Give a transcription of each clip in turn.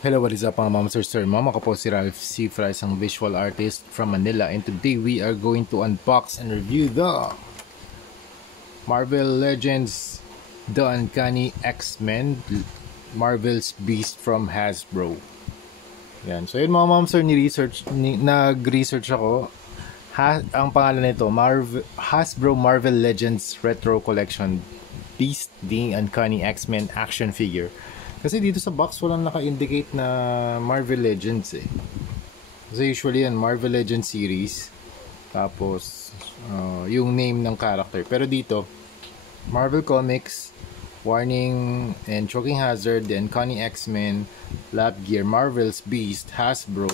Hello, what is up mga ma'am, sir, ma'am? Ako po si Ralph C. Fry, isang visual artist from Manila, and today we are going to unbox and review the Marvel Legends The Uncanny X-Men Marvel's Beast from Hasbro. Yan. So yun mga ma'am, sir, nag-research ako. Ang pangalan nito, Hasbro Marvel Legends Retro Collection Beast The Uncanny X-Men Action Figure. Kasi dito sa box walang naka-indicate na Marvel Legends eh. Kasi usually yan Marvel Legends series. Tapos yung name ng character. Pero dito Marvel Comics, Warning and Choking Hazard, The Uncanny X-Men, Lab Gear, Marvel's Beast, Hasbro.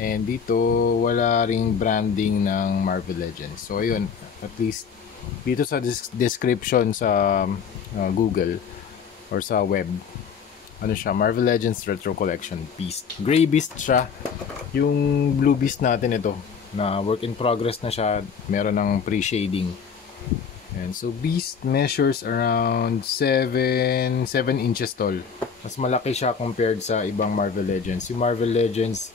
And dito wala ring branding ng Marvel Legends. So ayun, at least dito sa description sa Google or sa web, ano siya, Marvel Legends Retro Collection Beast. Gray Beast siya. Yung blue Beast natin ito, na work in progress na siya, meron ng pre-shading. And so Beast measures around 7 inches tall. Mas malaki siya compared sa ibang Marvel Legends. Yung Marvel Legends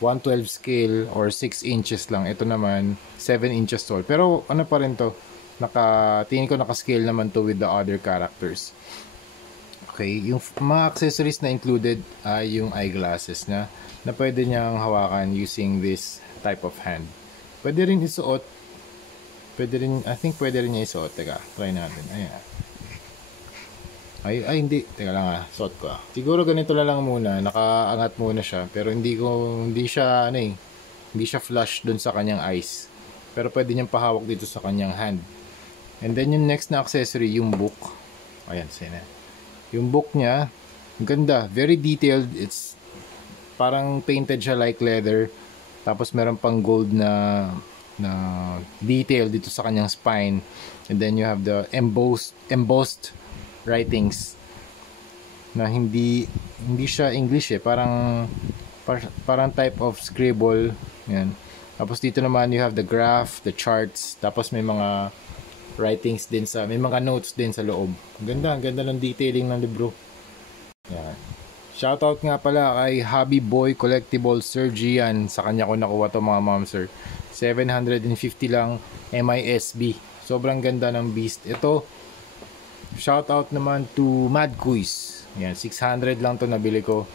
1/12 scale or 6 inches lang. Ito naman 7 inches tall. Pero ano pa rin to, tingin ko naka-scale naman to with the other characters. Okay, yung mga accessories na included ay yung eyeglasses na pwede niyang hawakan using this type of hand. Pwede rin isuot. I think pwede rin niya isuot. Teka, try natin. Ayan. Ay, hindi. Teka lang suot ko Siguro ganito lang muna. Nakaangat muna siya. Pero hindi siya, hindi siya flush dun sa kanyang eyes. Pero pwede niyang pahawak dito sa kanyang hand. And then yung next na accessory, yung book. Ayan, sina. Yung book niya, ganda, very detailed. It's parang painted siya like leather. Tapos meron pang gold na detail dito sa kanyang spine. And then you have the embossed writings na hindi siya English eh, parang type of scribble. Yan. Tapos dito naman you have the graph, the charts, tapos may mga writings din may mga notes din sa loob. Ang ganda ng detailing ng libro. Yan. Shoutout nga pala kay Hobby Boy Collectible Sir Gian. Sa kanya ko nakuha to mga ma'am sir. 750 lang MISB. Sobrang ganda ng Beast. Ito, shoutout naman to Mad Quiz. Yan, 600 lang to nabili ko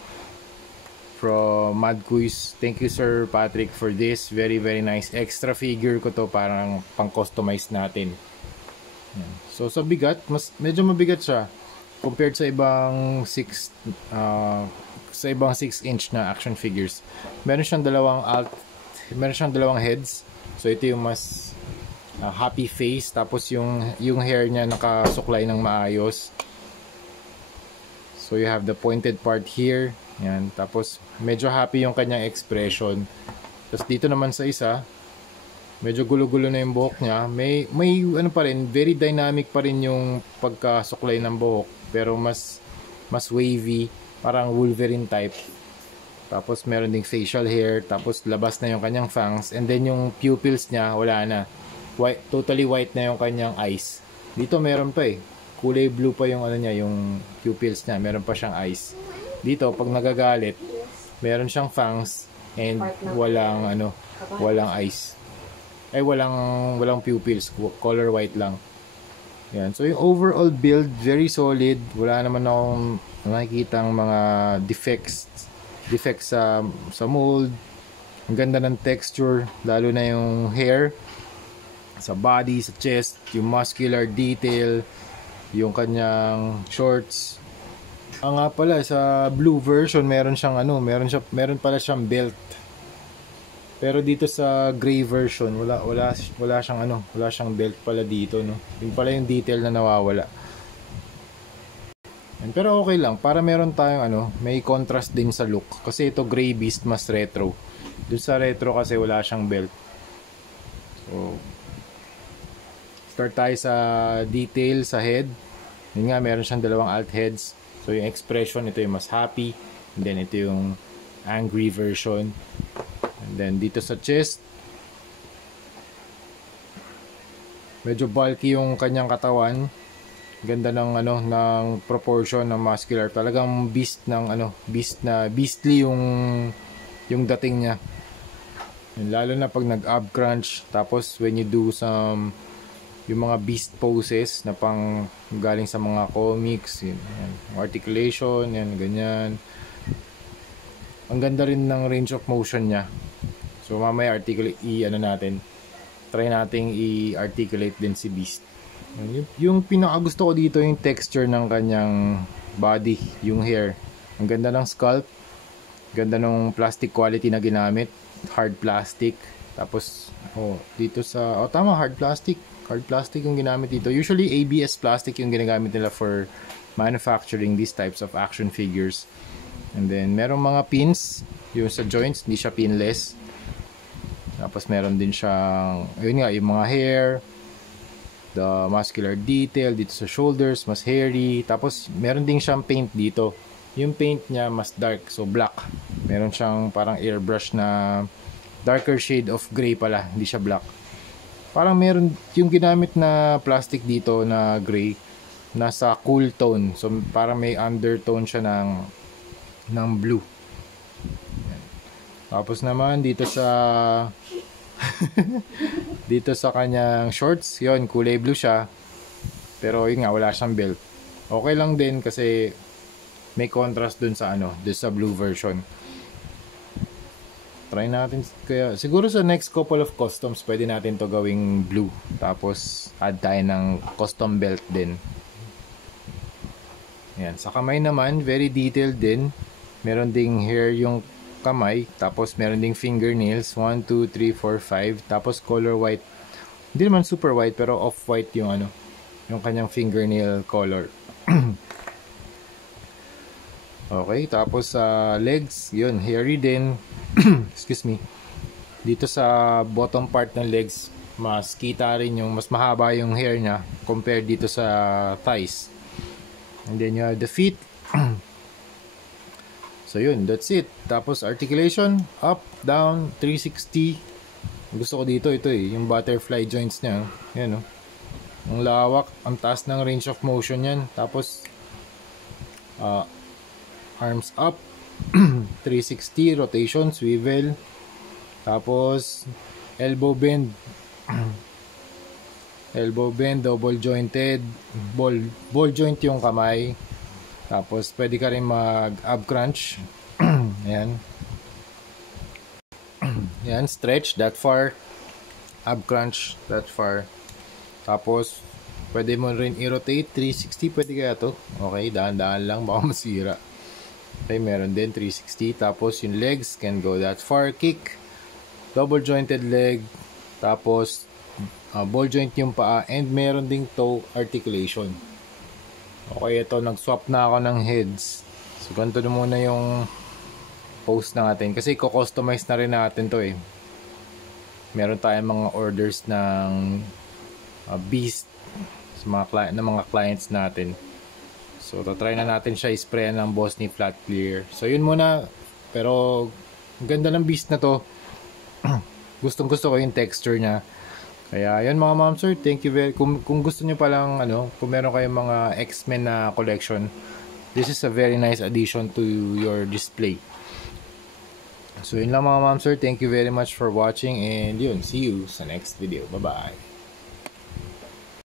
from Mad Quiz. Thank you Sir Patrick for this. Very very nice. Extra figure ko to, parang pang-customize natin. Yan. So sa bigat, medyo mabigat siya compared sa ibang 6 inch na action figures. Meron siyang dalawang heads. So ito yung mas happy face, tapos yung hair niya nakasuklay ng maayos. So you have the pointed part here. Yan, tapos medyo happy yung kanyang expression. Tapos dito naman sa isa, medyo gulo-gulo na yung buhok niya. May ano pa rin, very dynamic pa rin yung pagkasuklay ng buhok, pero mas wavy, parang Wolverine type. Tapos meron ding facial hair, tapos labas na yung kanyang fangs, and then yung pupils niya wala na. Totally white na yung kanyang eyes. Dito meron pa kulay blue pa yung ano niya, yung pupils niya, meron pa siyang eyes. Dito pag nagagalit, meron siyang fangs and walang eyes. Walang pupils, color white lang. Yan. So yung overall build, very solid. Wala naman akong nakikitang mga defects sa mold. Ang ganda ng texture, lalo na yung hair sa body, sa chest, yung muscular detail, yung kanyang shorts. Nga pala sa blue version, meron pala siyang belt. Pero dito sa gray version, wala siyang belt pala dito, no. Yung pala yung detail na nawawala. Pero okay lang, para meron tayong may contrast din sa look. Kasi ito Gray Beast mas retro. Doon sa retro kasi wala siyang belt. So start tayo sa detail sa head. Yun nga, meron siyang dalawang alt heads. So yung expression, ito yung mas happy. And then ito yung angry version. And then dito sa chest, medyo bulky yung kanyang katawan. Ganda ng ano, ng proportion ng muscular. Talagang beast ng ano, beastly yung dating niya. Lalo na pag nag-ab crunch, tapos when you do yung mga beast poses na pang galing sa mga comics, yan, articulation, yan, ganyan. Ang ganda rin ng range of motion niya. So mamaya try nating i-articulate din si Beast. Yung pinakagusto ko dito yung texture ng kanyang body, yung hair. Ang ganda ng scalp, ganda ng plastic quality na ginamit, hard plastic. Tapos dito sa tama, hard plastic yung ginamit dito. Usually ABS plastic yung ginagamit nila for manufacturing these types of action figures. And then merong mga pins yung sa joints, hindi siya pinless. Tapos meron din siyang yun nga, yung mga hair, the muscular detail dito sa shoulders, mas hairy. Tapos meron din siyang paint dito. Yung paint niya mas dark, so black. Meron siyang parang airbrush na darker shade of gray pala, hindi siya black. Parang meron yung ginamit na plastic dito na gray, nasa cool tone. So parang may undertone siya ng blue. Tapos naman dito sa dito sa kanyang shorts, yon kulay blue siya. Pero yun nga, wala siyang belt. Okay lang din kasi may contrast dun sa dun sa blue version. Try natin, kaya siguro sa next couple of customs pwede natin to gawing blue, tapos add tayo ng custom belt din. Yan, sa kamay naman very detailed din. Meron ding hair yung kamay, tapos meron ding fingernails, 1, 2, 3, 4, 5, tapos color white. Hindi naman super white pero off white yung yung kanyang fingernail color. Okay, tapos sa legs, yun, hairy din. Excuse me. Dito sa bottom part ng legs, mas kita rin yung mas mahaba yung hair niya compared dito sa thighs. And then you have the feet. So yun, that's it. Tapos articulation, up, down, 360. Gusto ko dito, ito yung butterfly joints niya. Yan ang lawak, ang taas ng range of motion yan. Tapos arms up, 360, rotation, swivel. Tapos elbow bend. Elbow bend, double jointed, ball joint yung kamay. Tapos pwede ka rin mag ab crunch. Ayan. Yan, stretch that far. Ab crunch that far. Tapos pwede mo rin i-rotate 360, pwede kaya to. Okay, dahan-dahan lang, baka masira. Okay, meron din 360. Tapos yung legs can go that far. Kick, double jointed leg. Tapos ball joint yung paa, and meron ding toe articulation. Okay, ito, nag-swap na ako ng heads. So, ganito na muna yung post natin. Kasi i-customize na rin natin to Meron tayong mga orders ng Beast sa mga clients natin. So, try na natin siya i-spray ng Bosny Flat Clear. So, yun muna. Pero, ganda ng Beast na to. Gustong gusto ko yung texture niya. Kaya yun mga ma'am sir, thank you very kung gusto niyo pa lang kung meron kayong mga X-Men na collection, this is a very nice addition to your display. So yun lang mga ma'am sir, thank you very much for watching, and yun, see you sa next video. Bye bye.